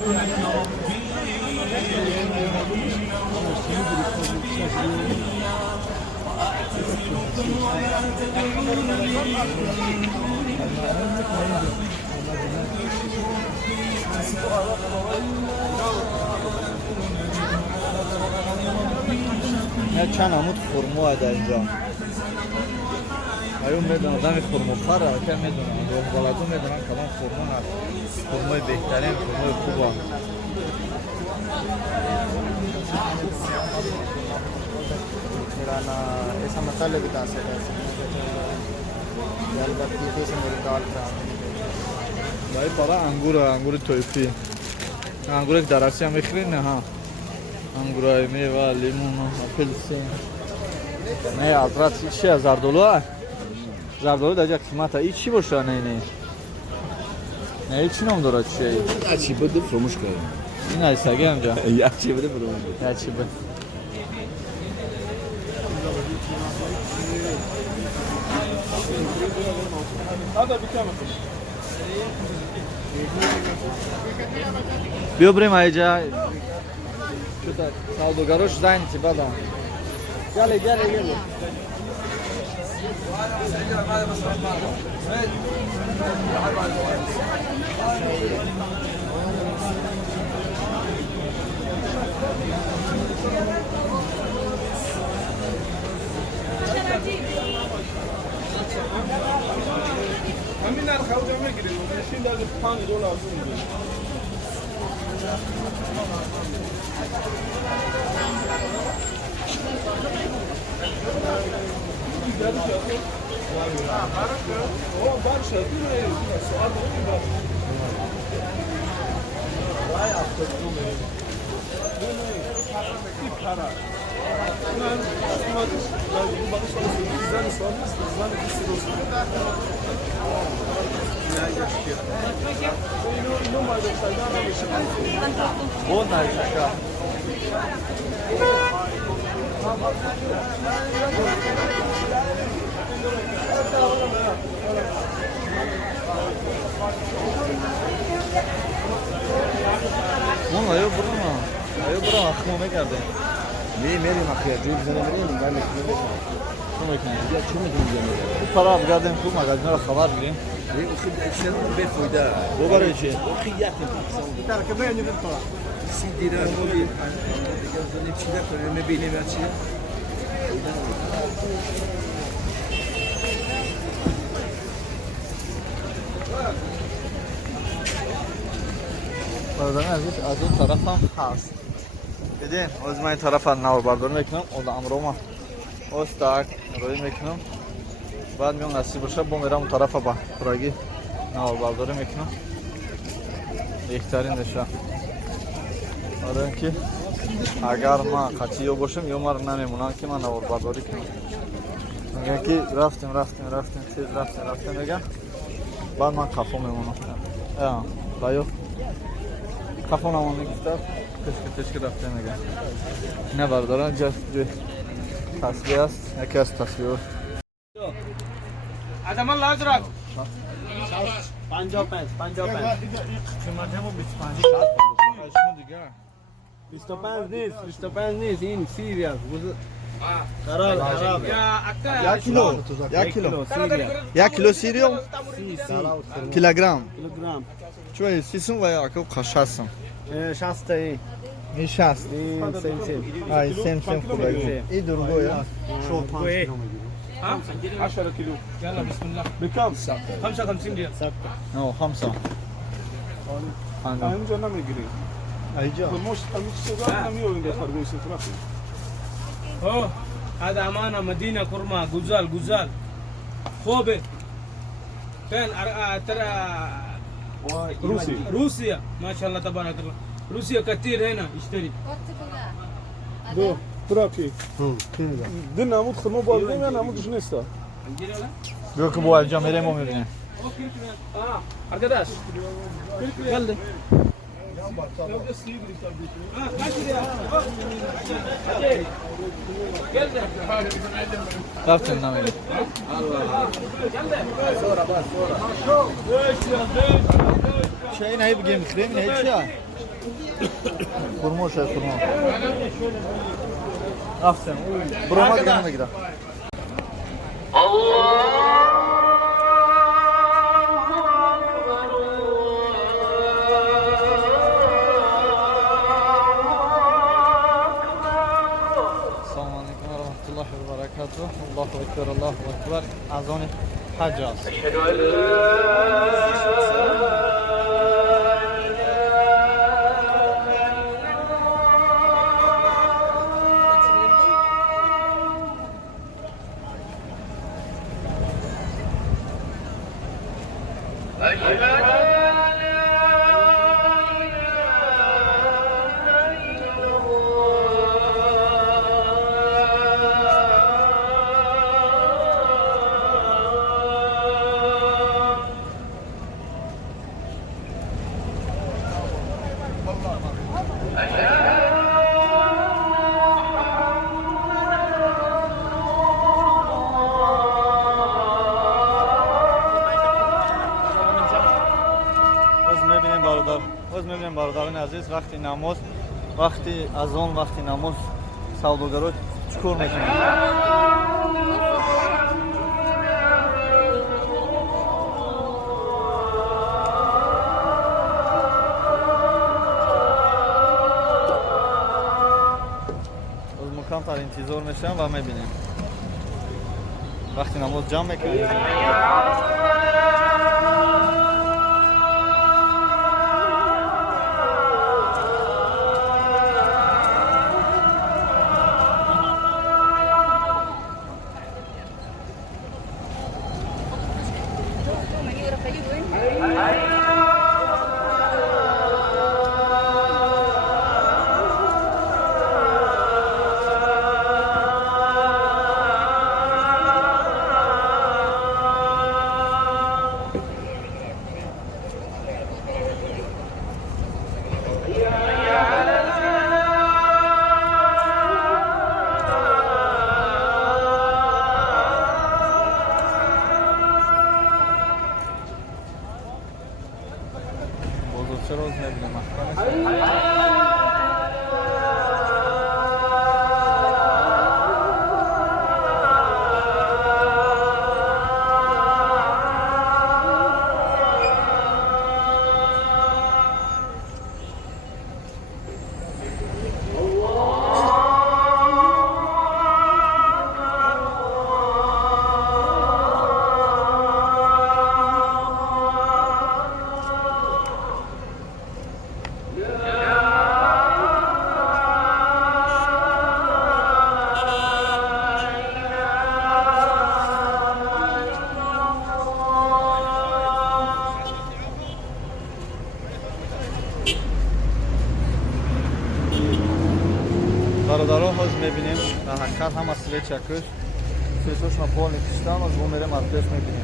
نه چند عمود خرما هست اینجا. ایون میدونم آدم خرما خره که میدونم بلدون میدونم کدام خرما هست. خرمای بهترین خرمای خوب هست. ऐसा मसाले बता सकते हैं से मेरे कार्ड भाई परा अंगूर تویفی अंगूर درختی هم بخرین نه ها अंगूर میوه لیمون اپلسین نه حضرت چی $1000 $1000 در قیمت ای چی باشه نه چی نام داره چی چی بده فراموش کنم این است اگه همجا یک چی بده فراموش کنم یک چی بده بیا بریم اینجا شده سوداگروش زنی چی بده گله همین نرخ اوجا میگیریم ماشین داره $5 Onlar şaka. Ayo burama. Ayo burama aklıma ne geldi? Ne merim akıya cüz sana vereyim ben de kime Şunu bakın. ya çimi diyeceğim Bu para abi geldim bu magazine haber vereyim. ne o sen bir fayda Bu var için. o kıyafet تركبين في الطرق sidira mobil ne çile koyuyor ne benim açı از اون طرف هم هست دیدین از من این طرف هم نور بردار میکنم از امرو ما از تاک روی میکنم بعد میام نصیب بشه با میرم اون طرف با پراگی نور برداری میکنم بهترین نشه آره اینکه اگر ما قطعی باشم یا ما نمیمونم که من نور برداری کنم میگن که رفتیم تیز رفتیم میگن بعد من کافو میمونم بایو کافو نمونه گفتم تشکر رفته میگن نه بردارن تصویه است یکی از تصویه ادم الله اجرک 55 25 نیست این سیریاس خراب یا اکا یک کیلو سیریو کیلوگرم کیلوگرام چوی سیسون و یا که شستم 60 این این شست سیم ای سیم خوبه این درگو یا شو 5 10 كيلو يلا بسم الله بكم 55 ريال نه 500 اینجا نمیگیری اینجا مش تمیز نمیوینده خرگوش ترافی هذا امانه مدينه كرما غزال خوبه فين ترى روسيا ما شاء الله تبارك الله روسيا كثير هنا يشتري دو ترافي دي نمود خدمه بالدیم یا نمودش نیست بیا که با اینجا میریم و میبینیم arkadaş geldi رفتیم نمیریم sonra چه این هایی بگیم بخریم این هایی چیه؟ خورمو شاید خورمو رفتم برو ما دیگه نمیگیرم السلام علیکم و رحمت الله و برکاته الله اکبر الله اکبر از آن حج است باز می‌بینیم برادران عزیز وقتی نماز وقتی اذان وقتی نماز سوداگرا چیکار میکنن باز ما کمتر انتظار میشیم و می‌بینیم وقتی نماز جمع میکنیم چه روز می‌بینیم برادرها حاج می‌بینیم در حقیقت هم از سوی چکش سویتوش ما پول نکشتن از اون میریم از پیش می‌بینیم